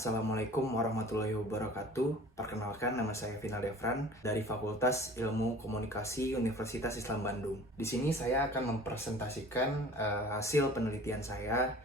Assalamualaikum warahmatullahi wabarakatuh. Perkenalkan, nama saya Vina Devran dari Fakultas Ilmu Komunikasi Universitas Islam Bandung. Di sini saya akan mempresentasikan hasil penelitian saya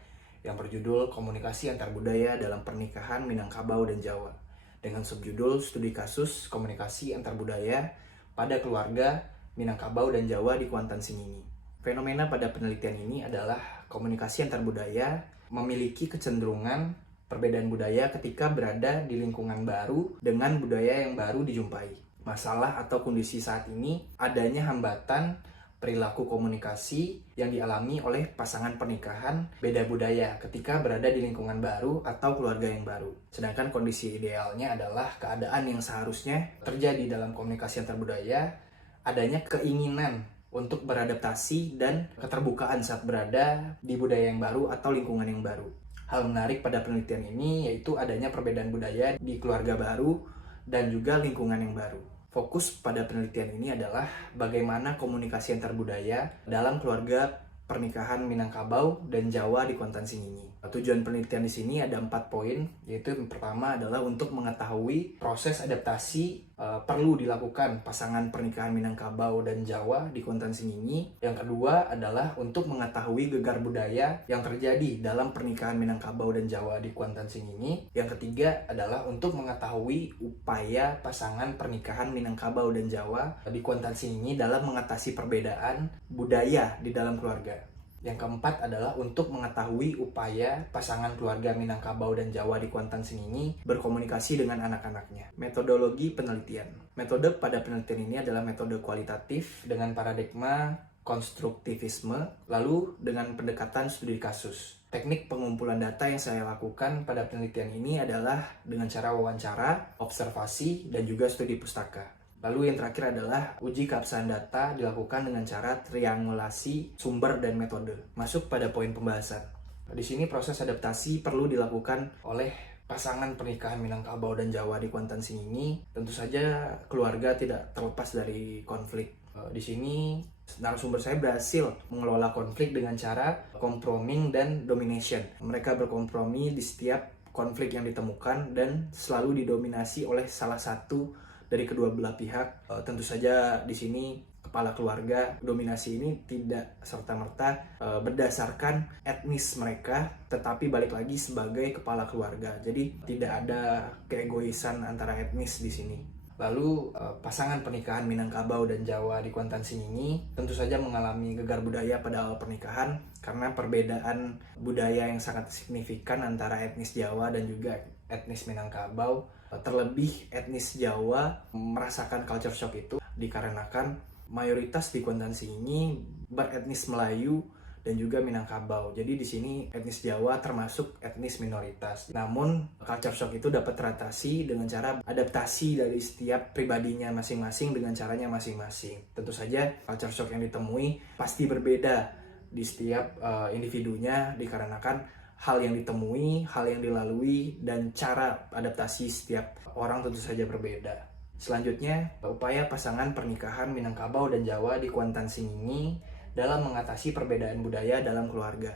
yang berjudul Komunikasi Antar Budaya dalam Pernikahan Minangkabau dan Jawa dengan subjudul Studi Kasus Komunikasi Antar Budaya pada Keluarga Minangkabau dan Jawa di Kuantan Singingi. Fenomena pada penelitian ini adalah komunikasi antar budaya memiliki kecenderungan perbedaan budaya ketika berada di lingkungan baru dengan budaya yang baru dijumpai. Masalah atau kondisi saat ini adanya hambatan perilaku komunikasi yang dialami oleh pasangan pernikahan beda budaya ketika berada di lingkungan baru atau keluarga yang baru. Sedangkan kondisi idealnya adalah keadaan yang seharusnya terjadi dalam komunikasi antar budaya, adanya keinginan untuk beradaptasi dan keterbukaan saat berada di budaya yang baru atau lingkungan yang baru. Hal menarik pada penelitian ini yaitu adanya perbedaan budaya di keluarga baru dan juga lingkungan yang baru. Fokus pada penelitian ini adalah bagaimana komunikasi antar budaya dalam keluarga pernikahan Minangkabau dan Jawa di Kuantan Singingi. Tujuan penelitian di sini ada 4 poin, yaitu yang pertama adalah untuk mengetahui proses adaptasi perlu dilakukan pasangan pernikahan Minangkabau dan Jawa di Kuantan Singingi. Yang kedua adalah untuk mengetahui gegar budaya yang terjadi dalam pernikahan Minangkabau dan Jawa di Kuantan Singingi. Yang ketiga adalah untuk mengetahui upaya pasangan pernikahan Minangkabau dan Jawa di Kuantan Singingi dalam mengatasi perbedaan budaya di dalam keluarga. Yang keempat adalah untuk mengetahui upaya pasangan keluarga Minangkabau dan Jawa di Kuantan Singingi berkomunikasi dengan anak-anaknya. Metodologi penelitian. Metode pada penelitian ini adalah metode kualitatif dengan paradigma konstruktivisme, lalu dengan pendekatan studi kasus. Teknik pengumpulan data yang saya lakukan pada penelitian ini adalah dengan cara wawancara, observasi, dan juga studi pustaka. Lalu yang terakhir adalah uji keabsahan data dilakukan dengan cara triangulasi sumber dan metode. Masuk pada poin pembahasan. Di sini proses adaptasi perlu dilakukan oleh pasangan pernikahan Minangkabau dan Jawa di Kuantan Singingi. Tentu saja keluarga tidak terlepas dari konflik. Di sini narasumber saya berhasil mengelola konflik dengan cara compromising dan domination. Mereka berkompromi di setiap konflik yang ditemukan dan selalu didominasi oleh salah satu dari kedua belah pihak. Tentu saja di sini kepala keluarga dominasi ini tidak serta-merta berdasarkan etnis mereka, tetapi balik lagi sebagai kepala keluarga. Jadi tidak ada keegoisan antara etnis di sini. Lalu pasangan pernikahan Minangkabau dan Jawa di Kuantan Singingi tentu saja mengalami gegar budaya pada awal pernikahan karena perbedaan budaya yang sangat signifikan antara etnis Jawa dan juga etnis Minangkabau. Terlebih etnis Jawa merasakan culture shock itu dikarenakan mayoritas di Kuantan Singingi beretnis Melayu dan juga Minangkabau. Jadi di sini etnis Jawa termasuk etnis minoritas. Namun culture shock itu dapat teratasi dengan cara adaptasi dari setiap pribadinya masing-masing dengan caranya masing-masing. Tentu saja culture shock yang ditemui pasti berbeda di setiap individunya dikarenakan hal yang ditemui, hal yang dilalui, dan cara adaptasi setiap orang tentu saja berbeda. Selanjutnya, upaya pasangan pernikahan Minangkabau dan Jawa di Kuantan Singingi dalam mengatasi perbedaan budaya dalam keluarga.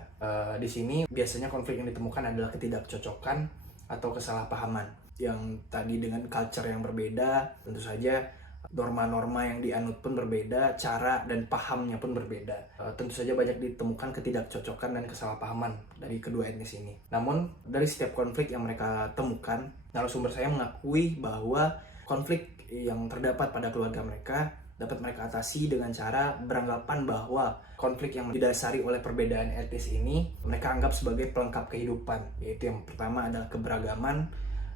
Di sini biasanya konflik yang ditemukan adalah ketidakcocokan atau kesalahpahaman. Yang tadi dengan culture yang berbeda, tentu saja norma-norma yang dianut pun berbeda, cara dan pahamnya pun berbeda. Tentu saja banyak ditemukan ketidakcocokan dan kesalahpahaman dari kedua etnis ini. Namun, dari setiap konflik yang mereka temukan, narasumber saya mengakui bahwa konflik yang terdapat pada keluarga mereka dapat mereka atasi dengan cara beranggapan bahwa konflik yang didasari oleh perbedaan etnis ini mereka anggap sebagai pelengkap kehidupan. Yaitu yang pertama adalah keberagaman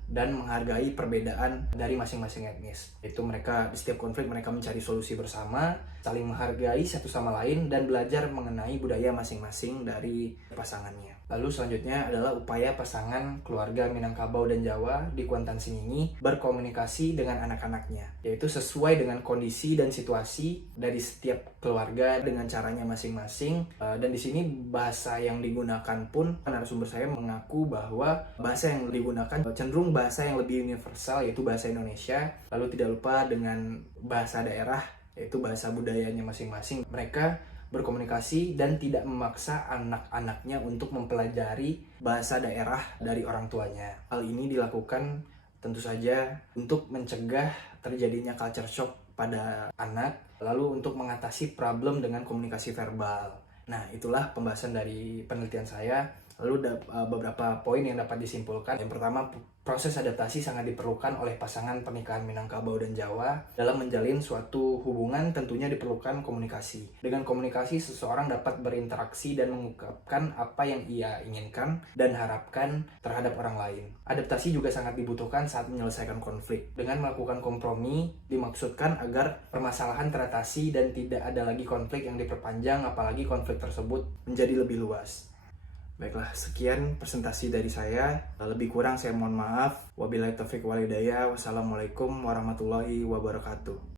dan menghargai perbedaan dari masing-masing etnis. Itu mereka di setiap konflik mereka mencari solusi bersama, saling menghargai satu sama lain dan belajar mengenai budaya masing-masing dari pasangannya. Lalu selanjutnya adalah upaya pasangan keluarga Minangkabau dan Jawa di Kuantan Singingi berkomunikasi dengan anak-anaknya, yaitu sesuai dengan kondisi dan situasi dari setiap keluarga dengan caranya masing-masing. Dan di sini bahasa yang digunakan pun narasumber saya mengaku bahwa bahasa yang digunakan cenderung bahasa yang lebih universal, yaitu bahasa Indonesia. Lalu tidak lupa dengan bahasa daerah, yaitu bahasa budayanya masing-masing. Mereka berkomunikasi dan tidak memaksa anak-anaknya untuk mempelajari bahasa daerah dari orang tuanya. Hal ini dilakukan tentu saja untuk mencegah terjadinya culture shock pada anak, lalu untuk mengatasi problem dengan komunikasi verbal. Nah, itulah pembahasan dari penelitian saya. Lalu beberapa poin yang dapat disimpulkan. Yang pertama, proses adaptasi sangat diperlukan oleh pasangan pernikahan Minangkabau dan Jawa. Dalam menjalin suatu hubungan tentunya diperlukan komunikasi. Dengan komunikasi, seseorang dapat berinteraksi dan mengungkapkan apa yang ia inginkan dan harapkan terhadap orang lain. Adaptasi juga sangat dibutuhkan saat menyelesaikan konflik. Dengan melakukan kompromi, dimaksudkan agar permasalahan teratasi dan tidak ada lagi konflik yang diperpanjang, apalagi konflik tersebut menjadi lebih luas. Baiklah, sekian presentasi dari saya. Lebih kurang saya mohon maaf. Wabillahi taufiq wal hidayah. Wassalamualaikum warahmatullahi wabarakatuh.